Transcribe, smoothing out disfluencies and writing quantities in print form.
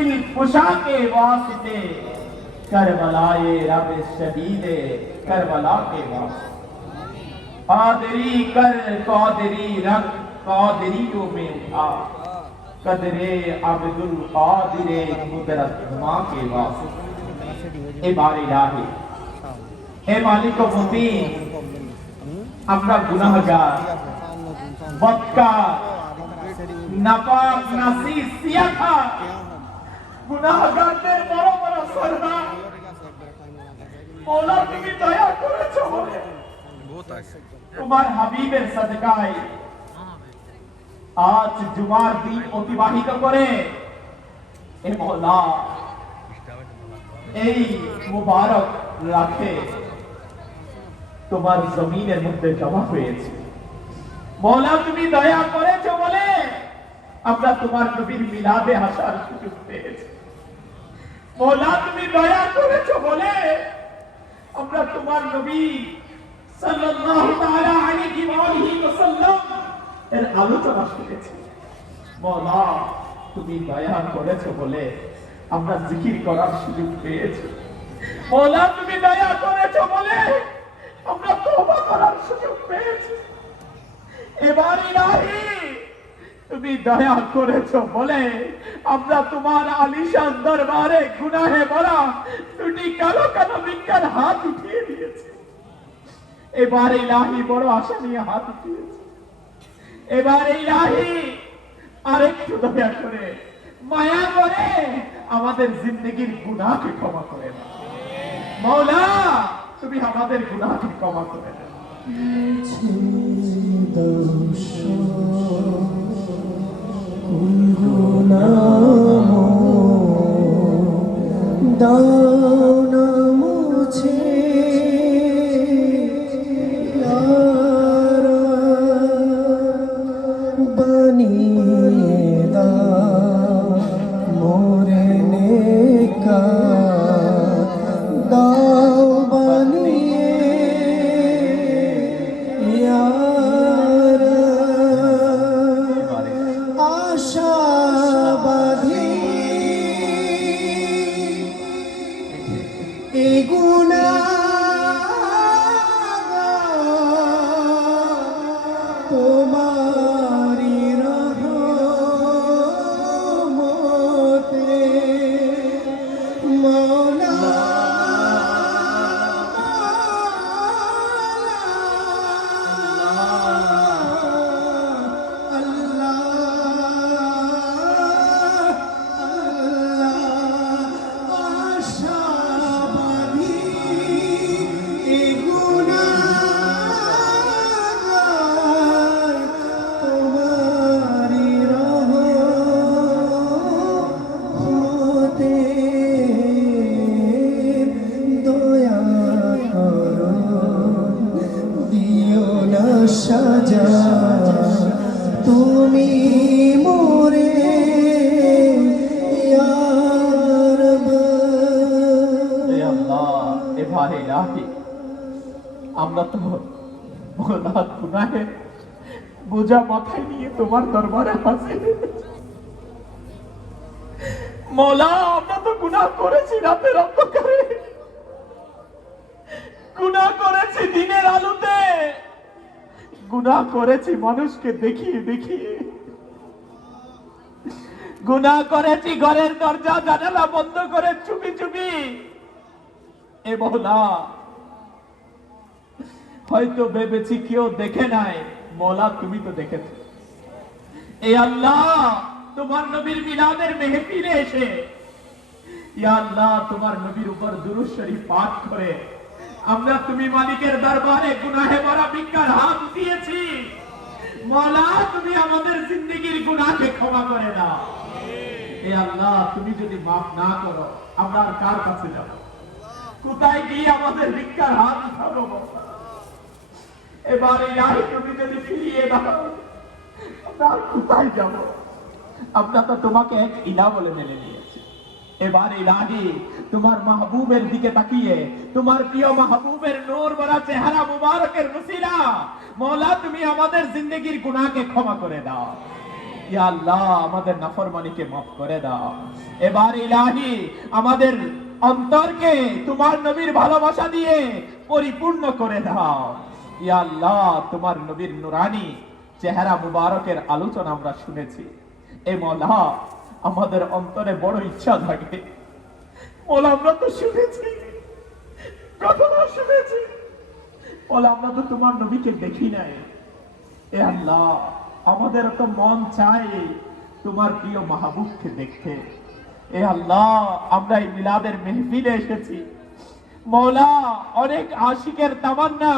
मुश्किल कुशा के वास्ते करबलाए रब शदीदे करबला के वास्ते कादरी कर कादरी रख कादरियों में उठा कदरे अब्दुल कादिरे कुदरत मां के वास्ते ए बार इलाही हे मालिक मुबीन আমরা গুনাহগার বদকার নাপাক নাসিস সিয়াখা গুনাহগারদের বড় বড় সরদার মওলা তুমি দয়া করেছো বলে তোমার হাবিবের সাদকায় আজ জুমার দিন অতিবাহিত করে এ মওলা এই মুবারক রাতে তোমার জমিনের মধ্যে জমা হয়েছে মওলা তুমি দয়া করেছো বলে আমরা তোমার নবীর মিলাদে আসার সুযোগ পেয়েছি মওলা তুমি দয়া করেছো বলে আমরা তোমার নবী সাল্লাল্লাহু তাআলা আলাইহি ওয়াসাল্লাম এর আলোচনা শুনেছি মওলা তুমি দয়া করেছো বলে আমরা জিকির করার সুযোগ পেয়েছি মওলা তুমি দয়া করেছো বলে আমরা তওবা করার সুযোগ পেয়েছি এবার ইলাহি তুমি দয়া করেছো বলে আমরা তোমার আলিশান দরবারে গুনাহে ভরা দুটি কালো কালো বিজ্ঞান হাত উঠিয়ে দিয়েছি এবার ইলাহি বড় আশা নিয়ে হাত উঠিয়েছি এবার ইলাহি আরেকটু দয়া করে মায়া করে আমাদের জিন্দেগির গুনাহকে ক্ষমা করে দাও মওলা তুমি আমাদের গুনাহকে ক্ষমা করে দাও আমরা তো মওলা গুনাহে বোঝা মাথায় নিয়ে তোমার দরবারে হাজির মওলা আমরা তো গুনাহ করেছি রাতের অন্ধকারে গুনাহ করেছি দিনের আলোতে গুনাহ করেছি মানুষকে দেখিয়ে দেখিয়ে গুনাহ করেছি ঘরের দরজা জানালা বন্ধ করে চুপি চুপি এ মওলা হয়তো ভেবেছি কেউ দেখে নাই মওলা তুমি তো দেখেছো এ আল্লাহ তোমার নবীর মিলাদের মেহফিলে এসে ইয়া আল্লাহ তোমার নবীর উপর দুরূদ শরীফ পাঠ করে আমরা তুমি মালিকের দরবারে গুনাহে ভরা বিজ্ঞার হাত উঠিয়েছি মওলা তুমি আমাদের জিন্দেগির গুনাহকে ক্ষমা করে দাও এ আল্লাহ তুমি যদি মাফ না করো আমরা আর কার কাছে যাব কোথায় গিয়ে আমাদের বিজ্ঞার হাত উঠাবো এবারে ইলাহি তুমি যদি ফিরিয়ে দাও আমরা কোথায় যাব আমরা তো তোমাকে এক ইলাহ বলে মেনে নিয়েছি এবারে ইলাহি তোমার মাহবুবের দিকে তাকিয়ে তোমার প্রিয় মাহবুবের নূর ভরা চেহারা মুবারকের ওসিলা মওলা তুমি আমাদের জিন্দেগির গুনাহকে ক্ষমা করে দাও ইয়া আল্লাহ আমাদের নাফরমানিকে মাফ করে দাও। এবার ইলাহি আমাদের অন্তরকে তোমার নবীর ভালোবাসা দিয়ে পরিপূর্ণ করে দাও। ইয়া আল্লাহ তোমার নবীর নুরানি চেহারা মুবারকের আলোচনা আমরা শুনেছি। এ মওলা আমাদের অন্তরে বড় ইচ্ছা থাকে, মওলা আমরা তো শুনেছি, ঘটনা শুনেছি, মওলা আমরা তো তোমার নবীকে দেখি নাই। এ আল্লাহ আমাদের তো মন চায় তোমার প্রিয় মাহবুবকে দেখতে। এ আল্লাহ আমরা এই মিলাদের মেহফিলে এসেছি, মওলা অনেক আশিকের তামান্না